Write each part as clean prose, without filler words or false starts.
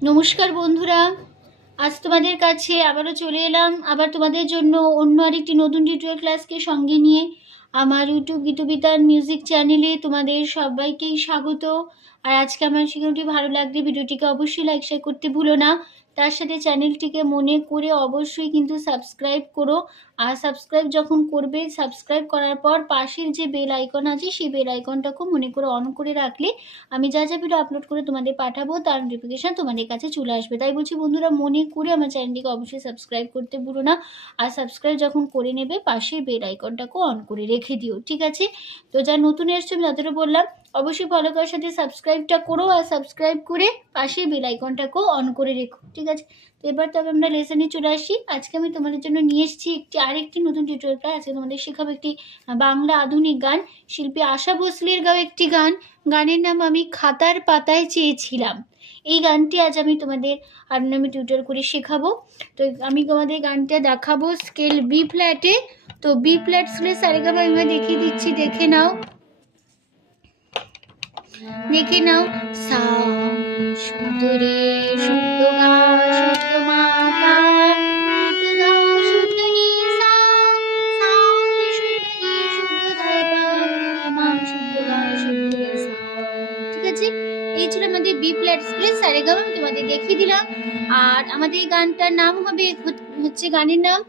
নমস্কার বন্ধুরা, আজ তোমাদের কাছে আবারও চলে এলাম আবার তোমাদের জন্য অন্য আরেকটি নতুন টিউটোরিয়াল ক্লাসকে সঙ্গে নিয়ে। আমার ইউটিউব গীতবিতান মিউজিক চ্যানেলে তোমাদের সবাইকেই স্বাগত। আর আজকে আমার ভিডিওটি ভালো লাগলে ভিডিওটিকে অবশ্যই লাইক শেয়ার করতে ভুলো না। তার সাথে চ্যানেলটিকে মনে করে অবশ্যই কিন্তু সাবস্ক্রাইব করো। আর সাবস্ক্রাইব যখন করবে, সাবস্ক্রাইব করার পর পাশের যে বেল আইকন আছে সেই বেল আইকনটাকেও মনে করে অন করে রাখলে আমি যা যা ভিডিও আপলোড করে তোমাদের পাঠাবো তার নোটিফিকেশান তোমাদের কাছে চলে আসবে। তাই বলছি বন্ধুরা, মনে করে আমার চ্যানেলটিকে অবশ্যই সাবস্ক্রাইব করতে ভুলো না। আর সাবস্ক্রাইব যখন করে নেবে পাশের বেল আইকনটাকেও অন করে রেখে দিও, ঠিক আছে? তো যা নতুন এসছো আমি তাদেরও বললাম অবশ্যই ফলো করার সাথে সাবস্ক্রাইবটা করো, আর সাবস্ক্রাইব করে পাশের বেল আইকনটাকেও অন করে রেখো, ঠিক আছে? তো এবার তবে আমরা লেসনে চলে আসি। আজকে আমি তোমাদের জন্য নিয়ে এসেছি আরেকটি নতুন টিউটোরিয়াল। আজকে তোমাদের শেখাবো একটি বাংলা আধুনিক গান, শিল্পী আশা ভোসলের গাওয়া একটি গান। গানের নাম আমি খাতার পাতায় চেয়েছিলাম। এই গানটি আজ আমি তোমাদের আমি টিউটোর করে শেখাবো। তো আমি তোমাদের গানটা দেখাবো স্কেল বি ফ্ল্যাটে। তো বি ফ্ল্যাট স্কেলে সারেগামা আমি দেখিয়ে দিচ্ছি, দেখে নাও দেখে নাও। সা শুদ্ধ রে শুদ্ধ গা শুদ্ধ মা পা শুদ্ধ গা শুদ্ধ নি সা সা শুদ্ধ নি শুদ্ধ ধা পা মা শুদ্ধ গা শুদ্ধ রে সা, ঠিক আছে? এই ছিল আমাদের বি ফ্ল্যাট স্কেলে সারেগামা, আমি তোমাদের দেখিয়ে দিলাম। আর আমাদের এই গানটার নাম হচ্ছে গানের নাম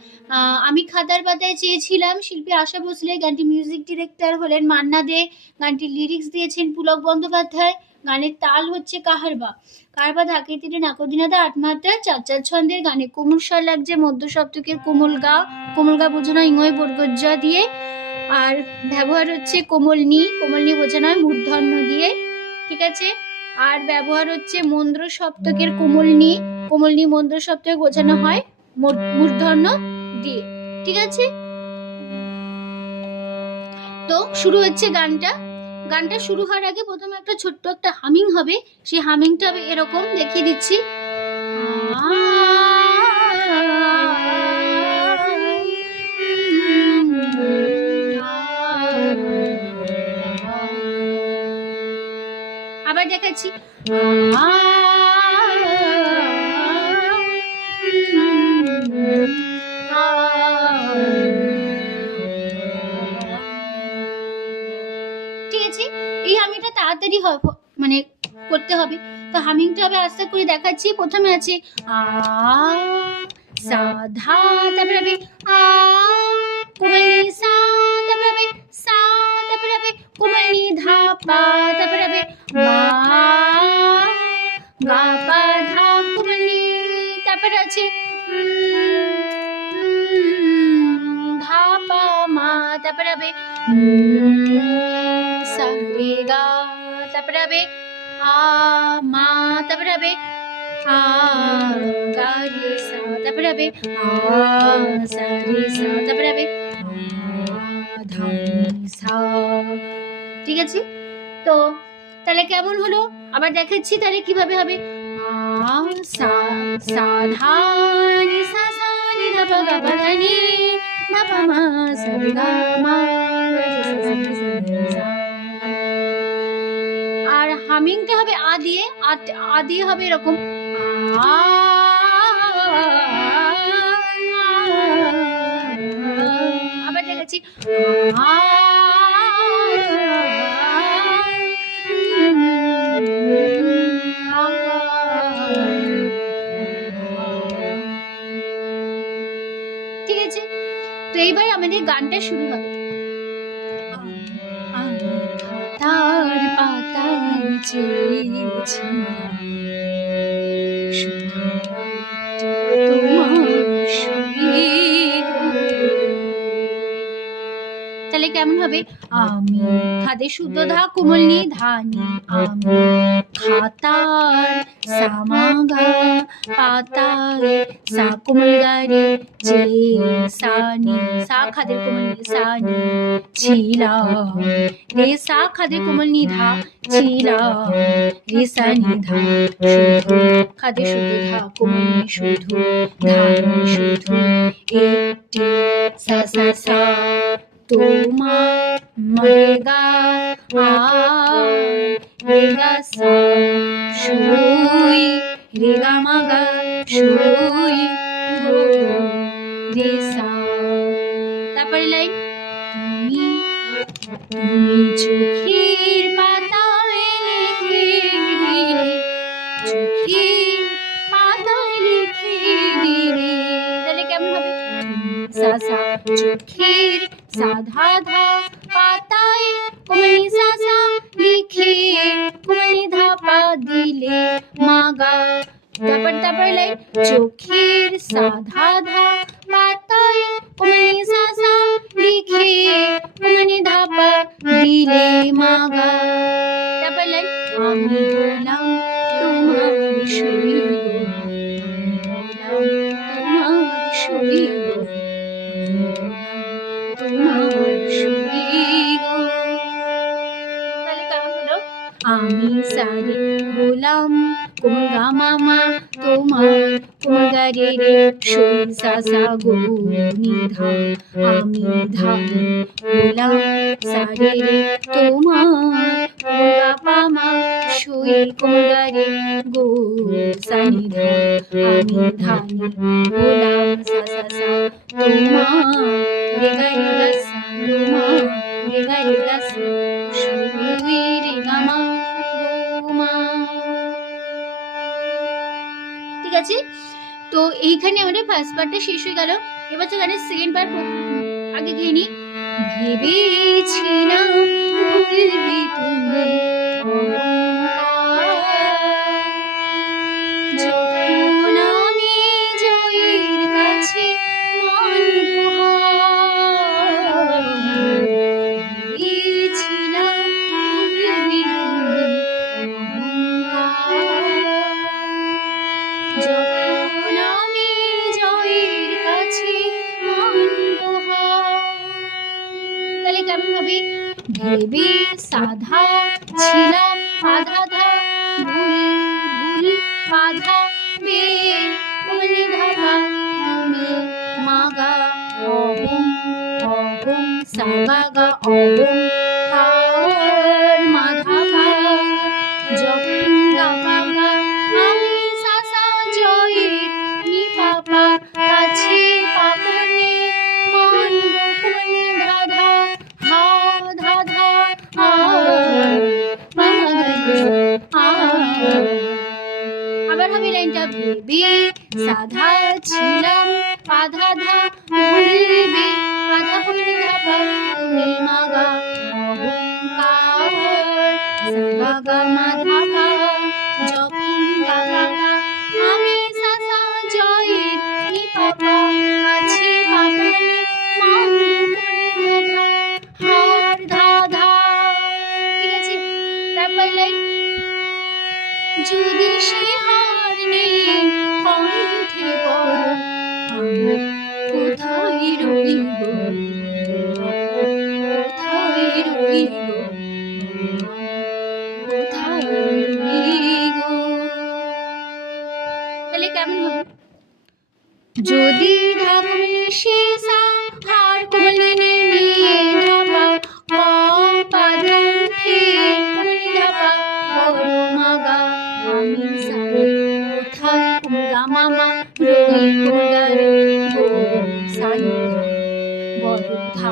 আমি খাতার পাতায় চেয়েছিলাম, শিল্পী আশা ভোসলে। গানটি মিউজিক ডিরেক্টর হলেন মান্না দে। গানটির লিরিক্স দিয়েছেন পুলক বন্দ্যোপাধ্যায়। গানের তাল হচ্ছে কাহারবা। কাহারবা ধাকে তীরে নাকদিনাদা ৮ মাত্রা ৪ ছন্দের। গানে কোমল স্বর লাগছে মধ্য সপ্তকের কোমল গা বোঝানো ইঙ্গয় বর্গজ দিয়ে। আর ব্যবহার হচ্ছে কোমল নি বোঝানো হয় মূর্ধন্য দিয়ে, ঠিক আছে? আর ব্যবহার হচ্ছে মন্দ্র সপ্তকের কোমল নি মন্দ্র সপ্তক বোঝানো হয় মূর্ধন্য দিয়ে, ঠিক আছে? তো শুরু হচ্ছে গানটা শুরু হওয়ার আগে প্রথমে একটা ছোট্ট একটা হামিং হবে। সেই হামিংটা আমি এরকম দেখিয়ে দিচ্ছি। আবার দেখাচ্ছি। ঠিক আছে, এই হামিংটা তাড়াতাড়ি মানে করতে হবে। তো হামিংটা হবে আস্তে করে দেখাচ্ছি। প্রথমে আছে আ সা ধা, তারপরে হবে আ কোমলনি সা, তারপরে হবে সা, তারপরে হবে কোমলনি ধা পা, তারপরে হবে মা গা পা ধা কোমলনি, তারপরে আছে ধা পা মা, তারপরে হবে সা রে গা, তারপরে হবে আ মা, তারপরে হবে আ গা রে সা, তারপরে হবে আ সা রে সা, তারপরে হবে আ ধা সা, ঠিক আছে? তো তাহলে কেমন হলো আবার দেখাচ্ছি তাহলে কিভাবে হবে। আ সা সা ধা নি সা সা নি ধা পা গা পা ধা নি ধা পা মা সা রে গা মা রে সা। আর হামিংটা হবে আ দিয়ে হবে এরকম আ, আবার দেখাচ্ছি আ, ঠিক আছে? তো এইবার আমাদের গানটা শুরু হবে। খাতার পাতায় চেয়েছিলাম শুধু তোমার ছবির। তাহলে কেমন হবে? আমি খাদে শুদ্ধ ধা কোমল নি ধানি, আমি খাতার সামাগা পাতায় সা কোমল গারে চে সা নি সা খাদের কোমল নি সা নি ছিলাম রে সা খাদের কোমল নি ধা ছিলাম রে সা নি ধা শুধু খাদে শুদ্ধ ধা কোমল নি শুধু ধা নি শুধু একটি সা সা সা তোমার মরেগা আ রেগা সা শুই রে গা মা গা সই গো রে সা। তারপরে লাইন তুমি তুমি চোখের পাতায় লিখে দিলে, চোখের পাতায় লিখে দিলে, তাহলে কেমন হবে? সা সা চোখের সা ধা ধা পাতায় কোমনি সা সা লিখে কোমনি ধা পা দিলে মা গা। তারপরে লাইন চোখের সা ধা ধা পাতায় কোমনি সা সা লিখে কোমনি ধা পা দিলে মা গা। তারপরে লাইন আমি হলাম তোমার সই গো, তোমার সই গো, তোমার সই গো। তাহলে কেমন হলো? আমি সারে হলাম কোমল গা মামা তোমার, কোমল গা রে রে সই সা সা গো নি ধা, আমি ধা হলাম সারে রে তোমার, কোমল গা পা মা সই কোমল গা রে গো সা নি ধা, আমি ধা নি হলাম সা সা সা তোমার, রে গা সা তোমার, রে গা সা সই রে গা মা গো মা। ঠিক আছে, তো এইখানে আমাদের ফার্স্ট পার্টটা শেষ হয়ে গেল। এবার সেখানে সেকেন্ড পার্ট আগে গিয়ে নি। ভেবেছিলাম ভুলবে তুমি যখন আমি জয়ের কাছে মানব হার, ভেবেছিলাম ভুলবে তুমি যখন আমি জয়ের কাছে মানব হার। তাহলে কেমন হবে? ভেবে সাধা ছিলাম আধা ধা ভুল ভুল বাধা বে কোমলি ধাবা তুমি মা গা অহম অহম সা গা গা অহম কার মাধা পা যখন গা পা পা আমি সা সা জয়ের নি পা পা কাছে পাপনে মানব কোমলি ধা ধা হা ধা ধা হা মা গা আবার হবে লাইনটা। ভেবে সাধা ছিলাম আধা ধা ভুলবে আধা কোমলি ধা পা তুমি মা গা অহংকার সা গা গা মা ধা পা যখন গা পা পা আমি সা সা জয়ের নি পা পা কাছে পাপনে মানব কোমলি ধা ধা হার ধা ধা। ঠিক আছে, তারপর লাইন যদি সে হার নিয়ে কণ্ঠে পড়ো আমি কোথায় রইব, কোথায় রইব, কোথায় রইব। তাহলে কেমন হবে? যদি ধামলে সে সা হার কোমলি নিয়ে ধাপা ক পাধান ঠে কোমলি ধাপা বড় মা গা আমি সারে কোথায় কোমল গা মামা রই কোমল গা রে গো সানি ধা বড় ধা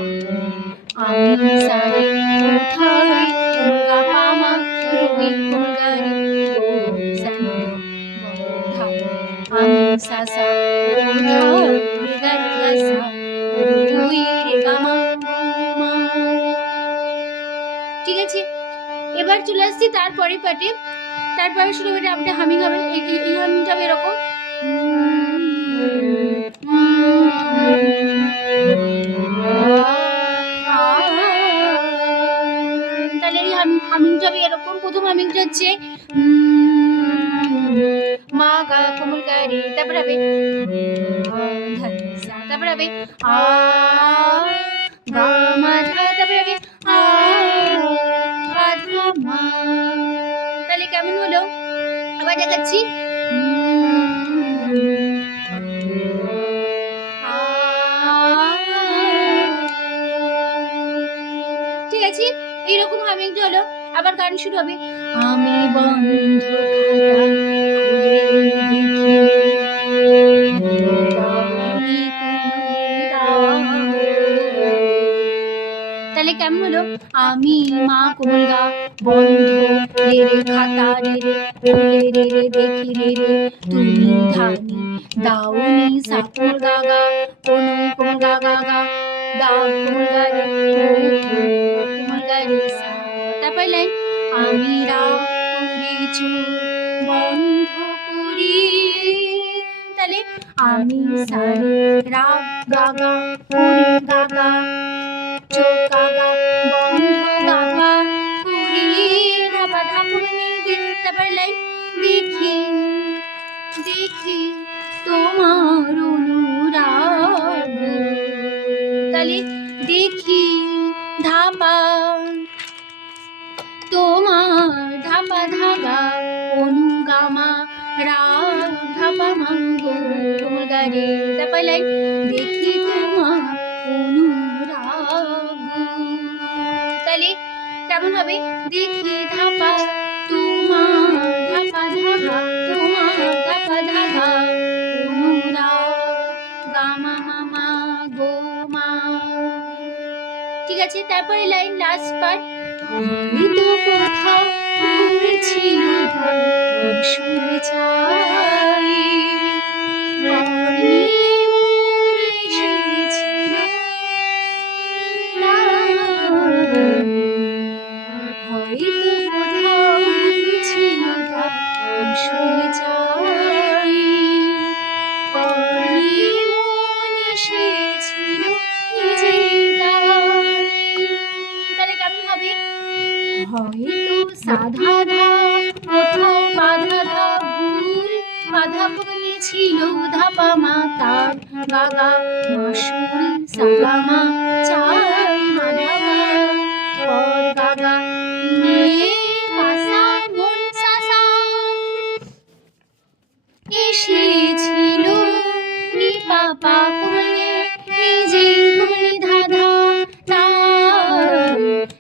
আমি সারে কোথায় কোমল গা মামা রই কোমল গা রে গো সানি ধা বড় ধা আমি সা সা কোথায় রে গা সা রই রে গা মা গো মা। ঠিক আছে, এবার চলে আসছি তারপরে পাটে। তারপরে শুরু হবে আপনি হামিং হবে, এই হামিংটা হবে এরকম। তাহলে এই হামিংটা হবে এরকম। প্রথম হামিংটা হচ্ছে মা গা কোমল গা রে, তারপর হবে তারপর হবে আ গা মা ধা, তারপর হবে আ পা ধা মা। তাহলে কেমন হলো? আবার দেখাচ্ছি। ঠিক আছে, এইরকম হামিংটা হলো। আবার গান শুরু হবে। আমি বন্ধ খাতা খুলে কেমন হলো? আমি মা কোমল গা বন্ধ রে রে খাতা রে রে খুলে রে রে দেখি রে রে তুমি ধানি দাউনি সা কোমল গা গা কোন কোমল গা গা গা দা কোমল গা রে কোমল গা রে সা। তারপর লাইন আমি রাগ করে চোখ বন্ধ করি, তাহলে আমি সারে রাগ গা গা করি গা গা চোখ গা গা বন্ধ গা গা করি ধাপা ধাপুনি দিন। তারপর লাইন দেখি দেখি তোমার অনুরাগ, তাহলে দেখি ধাপা তোমার ধাপা ধাগা অনুগামা রাগ ধাপা মাঙ্গ কোমল গা রে। তারপর লাইন দেখি তোমার অনুরাগ, তাহলে কেমন হবে? দেখি ধাপা তোমার ধাপা ধাগা তোমার ধাপা ধাগা অনুরাগ গামা মামা গো মা। ঠিক আছে, তারপরে লাইন লাস্ট পার্ট হয়তো কোথাও ছিল শুনে চাই হয়তো কোথাও ছিল শুনে চাই এসেছিল নিজেই তাই। তাহলে কেমন হবে? হয়তো সাধা ধা কোথাও বাধা ধা ভুল বাধা বলে ছিল ধাপা মা তার গাগা মাসুল সাগামা চাই মাধাবা পর গাগা নে পাসা মন সাসা এসেছিল নি পাপা কোমলে নিজে কোমলে ধাধা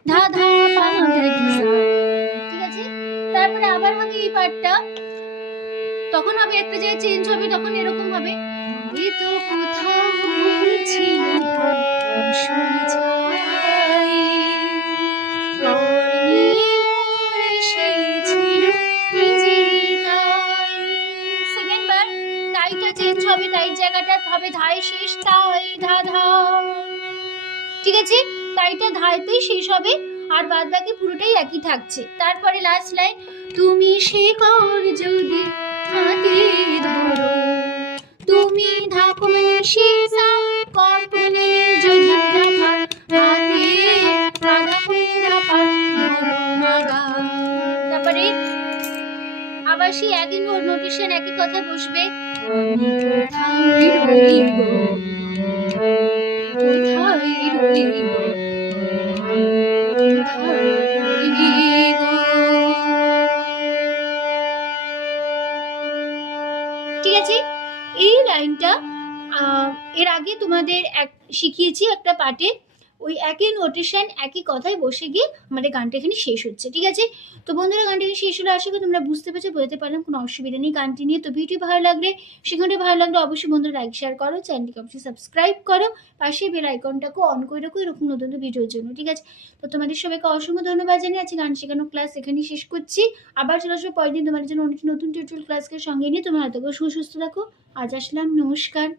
ধাধা পামাগা। ঠিক আছে, তারপরে আবার হবে এই পার্টটা, তখন হবে একটা জায়গায় চেঞ্জ হবে, তখন এরকম হবে হয়তো কোথাও ভুল ছিল শুনে চাই এসেছিল নিজেই তাই। সেকেন্ড বার তাইটা চেঞ্জ হবে, তাই জায়গাটা হবে ধাই শেষ তাই ধা ধা। ঠিক আছে, তাইটা ধাইতেই শেষ হবে আর বাদ বাকি পুরোটাই একই থাকছে। তারপরে লাস্ট লাইন তুমি শিকড় যদি হাতে ধরো তুমি ধাকুমনি শিসা কর্পনি যদি ধাপা হাতে ধাকুমনি ধাপা ধরো মাগা। তারপরে আবার সেই একই নোটেশন একই কথা বসবে আমি কোথায় রইব কোথায় রইব কোথায় রইব। ঠিক আছে, এই লাইনটা এর আগে তোমাদের শিখিয়েছি একটা পার্টে, ওই একই নোটেশন একই কথায় বসে গিয়ে আমাদের গানটা এখানে শেষ হচ্ছে। ঠিক আছে, তো বন্ধুরা গানটা শেষ হলে আশা করি তোমরা বুঝতে পেরেছো, বোঝাতে পারলাম, কোনো অসুবিধা নেই গানটি নিয়ে। তো ভিডিও ভালো লাগলে সেখানটা ভালো লাগলে অবশ্যই বন্ধুরা লাইক শেয়ার করো, চ্যানেলটিকে অবশ্যই সাবস্ক্রাইব করো, পাশে বেল আইকনটাকে অন করে রাখো এরকম নতুন ভিডিওর জন্য। ঠিক আছে, তো তোমাদের সবাইকে অসংখ্য ধন্যবাদ জানিয়ে আজকে গান শেখানো ক্লাস এখানেই শেষ করছি। আবার চলে আসবো পরের দিন তোমাদের জন্য অনেক নতুন টিউটোরিয়াল ক্লাসকে সঙ্গে নিয়ে। তোমরা হয়তো সুস্থ থাকো। আজ আসলাম, নমস্কার।